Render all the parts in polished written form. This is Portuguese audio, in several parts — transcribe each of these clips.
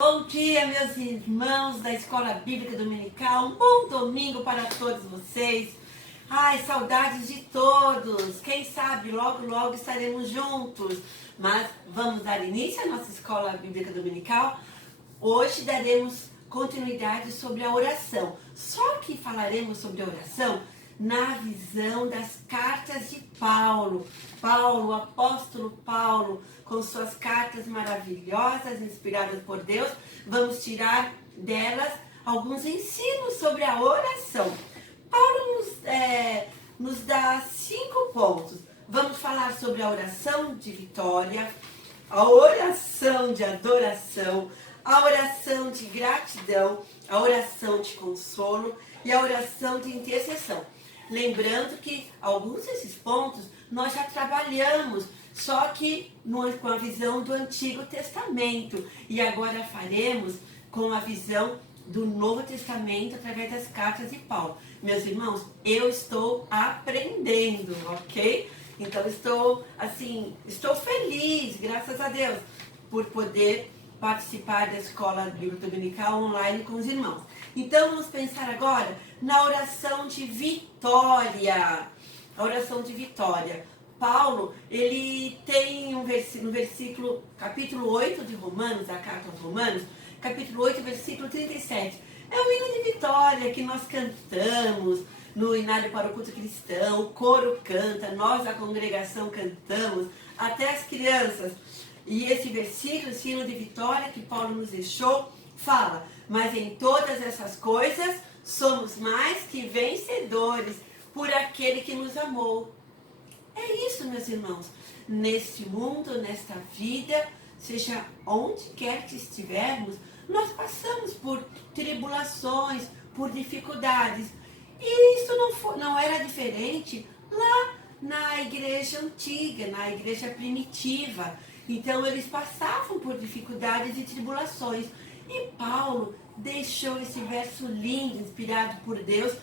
Bom dia, meus irmãos da Escola Bíblica Dominical. Um bom domingo para todos vocês. Ai, saudades de todos. Quem sabe logo, logo estaremos juntos. Mas vamos dar início à nossa Escola Bíblica Dominical. Hoje daremos continuidade sobre a oração. Só que falaremos sobre a oração na visão das cartas de Paulo. Paulo, o apóstolo Paulo, com suas cartas maravilhosas, inspiradas por Deus, vamos tirar delas alguns ensinos sobre a oração. Paulo nos dá 5 pontos. Vamos falar sobre a oração de vitória, a oração de adoração, a oração de gratidão, a oração de consolo e a oração de intercessão. Lembrando que alguns desses pontos nós já trabalhamos, só que com a visão do Antigo Testamento. E agora faremos com a visão do Novo Testamento através das cartas de Paulo. Meus irmãos, eu estou aprendendo, ok? Então estou feliz, graças a Deus, por poder participar da Escola Bíblica Dominical online com os irmãos. Então vamos pensar agora na oração de vitória. A oração de vitória. Paulo, ele tem no versículo, capítulo 8 de Romanos, da carta aos Romanos, capítulo 8, versículo 37. É o hino de vitória que nós cantamos no Inário para o Culto Cristão, o coro canta, nós da congregação cantamos, até as crianças. E esse versículo, esse hino de vitória que Paulo nos deixou, fala: mas em todas essas coisas somos mais que vencedores por aquele que nos amou. É isso, meus irmãos. Neste mundo, nesta vida, seja onde quer que estivermos, nós passamos por tribulações, por dificuldades. E isso não era diferente lá na igreja antiga, na igreja primitiva. Então, eles passavam por dificuldades e tribulações. E Paulo deixou esse verso lindo, inspirado por Deus,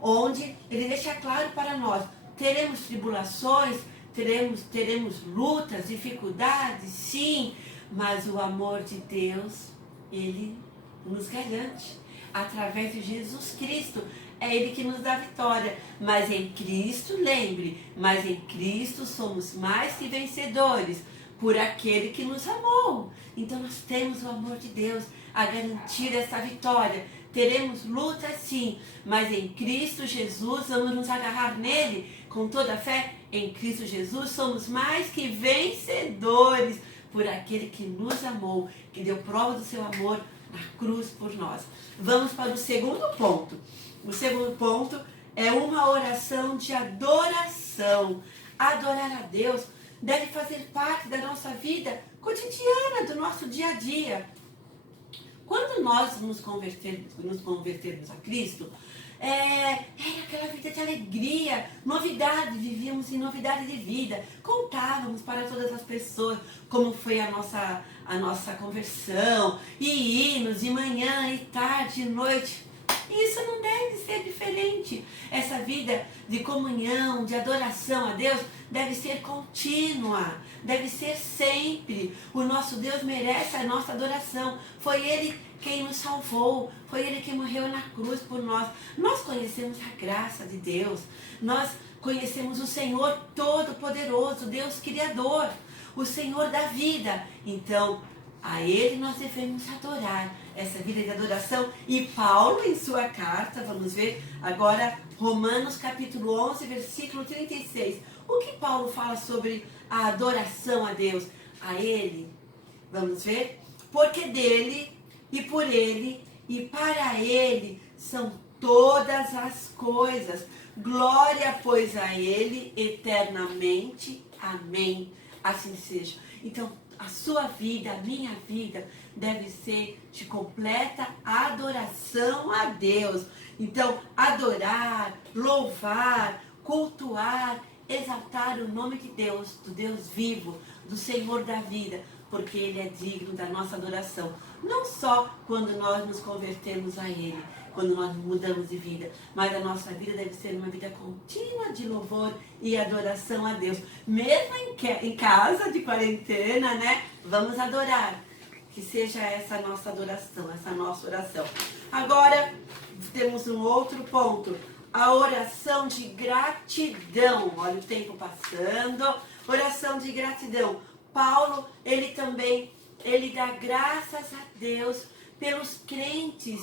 onde ele deixa claro para nós: teremos tribulações, teremos lutas, dificuldades, sim, mas o amor de Deus, ele nos garante. Através de Jesus Cristo, é Ele que nos dá vitória. Mas em Cristo, lembre, mas em Cristo somos mais que vencedores por aquele que nos amou. Então nós temos o amor de Deus a garantir essa vitória. Teremos luta sim, mas em Cristo Jesus vamos nos agarrar nele com toda a fé. Em Cristo Jesus somos mais que vencedores por aquele que nos amou, que deu prova do seu amor na cruz por nós. Vamos para o segundo ponto. O segundo ponto é uma oração de adoração. Adorar a Deus deve fazer parte da nossa vida cotidiana, do nosso dia a dia. Quando nós nos convertermos a Cristo, era aquela vida de alegria, novidade, vivíamos em novidade de vida, contávamos para todas as pessoas como foi a nossa conversão, e hinos de manhã, e tarde, e noite. Isso não deve ser diferente. Essa vida de comunhão, de adoração a Deus, deve ser contínua, deve ser sempre. O nosso Deus merece a nossa adoração. Foi Ele quem nos salvou, foi Ele que morreu na cruz por nós. Nós conhecemos a graça de Deus, nós conhecemos o Senhor Todo-Poderoso, Deus Criador, o Senhor da vida. Então, a Ele nós devemos adorar, essa vida de adoração. E Paulo, em sua carta, vamos ver agora, Romanos capítulo 11, versículo 36. O que Paulo fala sobre a adoração a Deus? A Ele, vamos ver, porque dele, e por Ele, e para Ele são todas as coisas. Glória, pois, a Ele eternamente. Amém. Assim seja. Então, a sua vida, a minha vida, deve ser de completa adoração a Deus. Então, adorar, louvar, cultuar, exaltar o nome de Deus, do Deus vivo, do Senhor da vida, porque Ele é digno da nossa adoração. Não só quando nós nos convertemos a Ele, quando nós mudamos de vida, mas a nossa vida deve ser uma vida contínua de louvor e adoração a Deus. Mesmo em casa, de quarentena, né? Vamos adorar. Que seja essa a nossa adoração, essa nossa oração. Agora, temos um outro ponto. A oração de gratidão. Olha o tempo passando. Oração de gratidão. Paulo, ele dá graças a Deus pelos crentes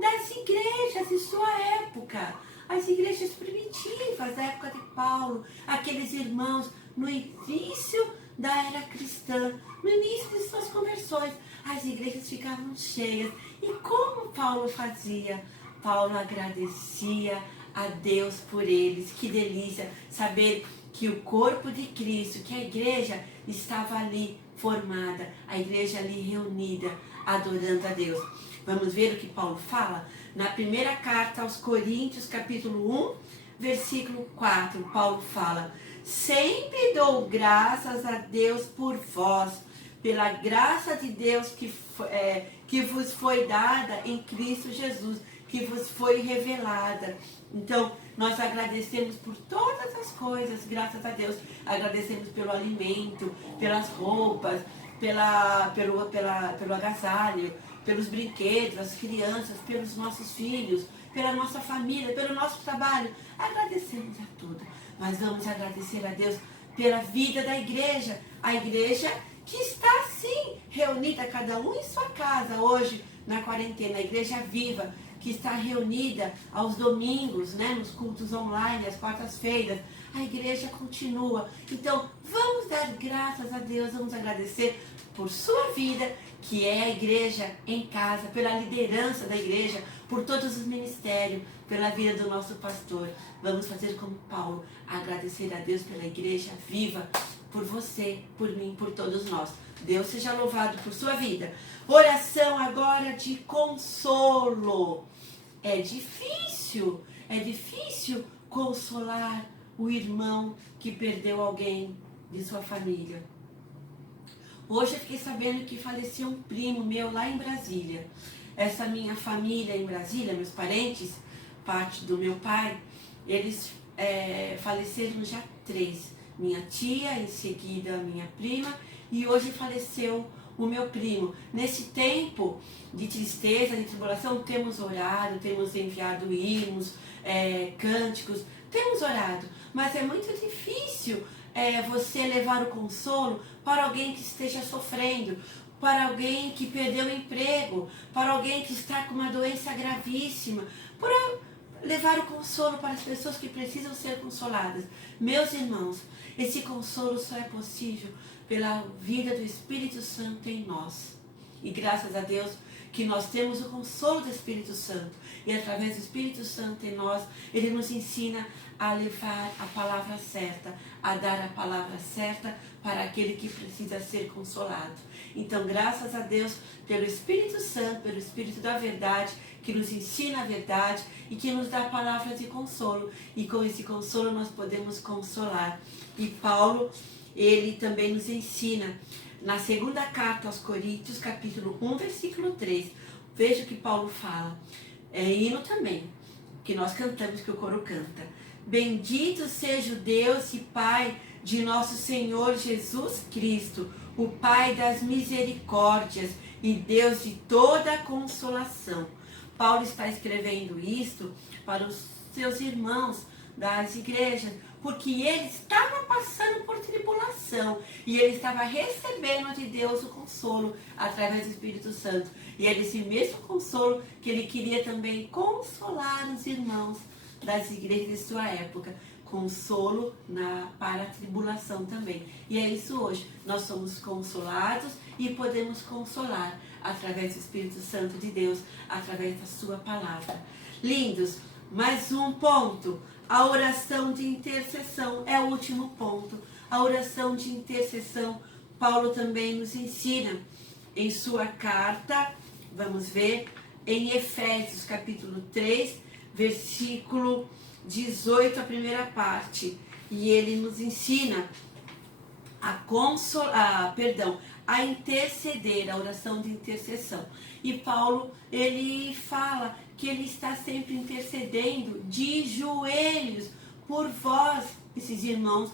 das igrejas de sua época. As igrejas primitivas da época de Paulo. Aqueles irmãos no início da era cristã, no início de suas conversões. As igrejas ficavam cheias. E como Paulo fazia? Paulo agradecia a Deus por eles. Que delícia saber que o corpo de Cristo, que a igreja estava ali formada, a igreja ali reunida, adorando a Deus. Vamos ver o que Paulo fala? Na primeira carta aos Coríntios, capítulo 1, versículo 4, Paulo fala: sempre dou graças a Deus por vós, pela graça de Deus que vos foi dada em Cristo Jesus, que vos foi revelada. Então, nós agradecemos por todas as coisas, graças a Deus. Agradecemos pelo alimento, pelas roupas, pelo agasalho, pelos brinquedos, as crianças, pelos nossos filhos, pela nossa família, pelo nosso trabalho. Agradecemos a tudo. Mas vamos agradecer a Deus pela vida da igreja. A igreja que está, sim, reunida, cada um em sua casa, hoje, na quarentena. A igreja viva, que está reunida aos domingos, né, nos cultos online, às quartas-feiras. A igreja continua. Então, vamos dar graças a Deus, vamos agradecer por sua vida, que é a igreja em casa, pela liderança da igreja, por todos os ministérios, pela vida do nosso pastor. Vamos fazer como Paulo, agradecer a Deus pela igreja viva, por você, por mim, por todos nós. Deus seja louvado por sua vida. Oração agora de consolo. É difícil consolar o irmão que perdeu alguém de sua família. Hoje eu fiquei sabendo que faleceu um primo meu lá em Brasília. Essa minha família em Brasília, meus parentes, parte do meu pai, eles faleceram já 3. Minha tia, em seguida minha prima, e hoje faleceu o meu primo. Nesse tempo de tristeza, de tribulação, temos orado, temos enviado hinos, cânticos, temos orado, mas é muito difícil você levar o consolo para alguém que esteja sofrendo, para alguém que perdeu o emprego, para alguém que está com uma doença gravíssima, para levar o consolo para as pessoas que precisam ser consoladas. Meus irmãos, esse consolo só é possível pela vida do Espírito Santo em nós. E graças a Deus que nós temos o consolo do Espírito Santo. E através do Espírito Santo em nós, Ele nos ensina a levar a palavra certa, a dar a palavra certa para aquele que precisa ser consolado. Então, graças a Deus pelo Espírito Santo, pelo Espírito da verdade, que nos ensina a verdade e que nos dá palavras de consolo. E com esse consolo nós podemos consolar. E Paulo, ele também nos ensina na segunda carta aos Coríntios, capítulo 1, versículo 3. Veja o que Paulo fala. É hino também, que nós cantamos, que o coro canta. Bendito seja o Deus e Pai de nosso Senhor Jesus Cristo, o Pai das misericórdias e Deus de toda a consolação. Paulo está escrevendo isto para os seus irmãos das igrejas, porque ele estava passando por tribulação e ele estava recebendo de Deus o consolo através do Espírito Santo. E é esse mesmo consolo que ele queria também consolar os irmãos das igrejas de sua época. Consolo para a tribulação também. E é isso hoje. Nós somos consolados e podemos consolar através do Espírito Santo de Deus, através da sua palavra. Lindos, mais um ponto. A oração de intercessão é o último ponto. A oração de intercessão, Paulo também nos ensina em sua carta, vamos ver, em Efésios capítulo 3, versículo 18, a primeira parte. E ele nos ensina a interceder, a oração de intercessão. E Paulo, ele fala que ele está sempre intercedendo de joelhos por vós, esses irmãos,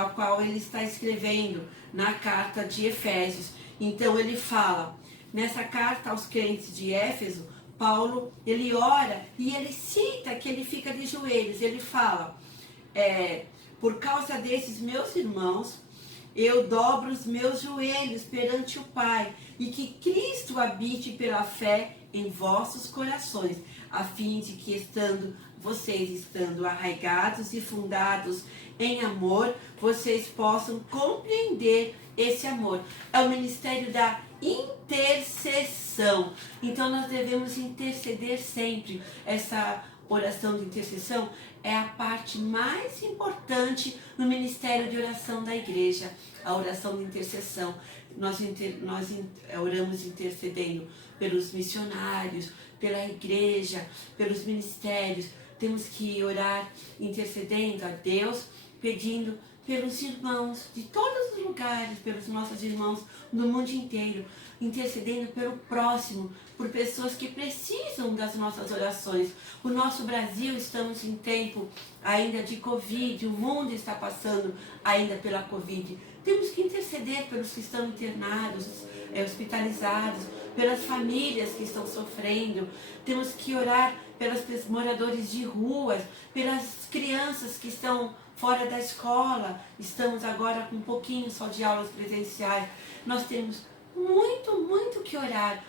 ao qual ele está escrevendo na carta de Efésios. Então ele fala, nessa carta aos crentes de Éfeso, Paulo, ele ora e ele cita que ele fica de joelhos. Ele fala, por causa desses meus irmãos, eu dobro os meus joelhos perante o Pai, e que Cristo habite pela fé em vossos corações, a fim de que vocês estando arraigados e fundados em amor, vocês possam compreender esse amor. É o ministério da intercessão. Então nós devemos interceder sempre. Essa oração de intercessão é a parte mais importante no ministério de oração da igreja. A oração de intercessão. Nós oramos intercedendo pelos missionários, pela igreja, pelos ministérios. Temos que orar intercedendo a Deus, pedindo pelos irmãos de todos os lugares, pelos nossos irmãos no mundo inteiro, intercedendo pelo próximo, por pessoas que precisam das nossas orações. O nosso Brasil, estamos em tempo ainda de Covid, o mundo está passando ainda pela Covid. Temos que interceder pelos que estão internados, hospitalizados, pelas famílias que estão sofrendo. Temos que orar pelos moradores de ruas, pelas crianças que estão fora da escola. Estamos agora com um pouquinho só de aulas presenciais. Nós temos muito que orar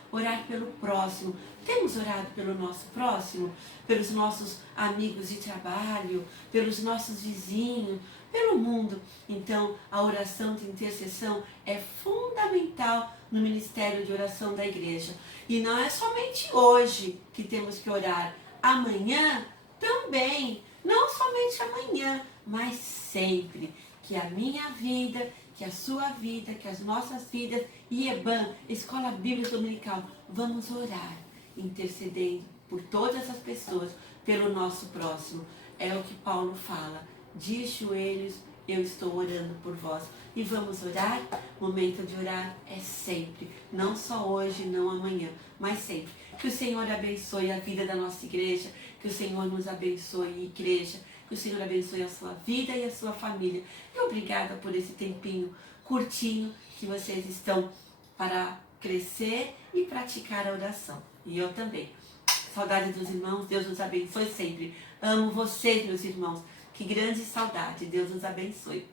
pelo próximo. Temos orado pelo nosso próximo, pelos nossos amigos de trabalho, pelos nossos vizinhos, pelo mundo. Então, a oração de intercessão é fundamental no ministério de oração da igreja. E não é somente hoje que temos que orar, amanhã também. Não somente amanhã, mas sempre. Que a minha vida, que a sua vida, que as nossas vidas, IEBAN, Escola Bíblica Dominical, vamos orar, intercedendo por todas as pessoas, pelo nosso próximo. É o que Paulo fala. De joelhos eu estou orando por vós. E vamos orar? Momento de orar é sempre. Não só hoje, não amanhã, mas sempre. Que o Senhor abençoe a vida da nossa igreja. Que o Senhor nos abençoe, igreja. Que o Senhor abençoe a sua vida e a sua família. E obrigada por esse tempinho curtinho que vocês estão para crescer e praticar a oração. E eu também. Saudade dos irmãos. Deus nos abençoe sempre. Amo vocês, meus irmãos. Que grande saudade. Deus nos abençoe.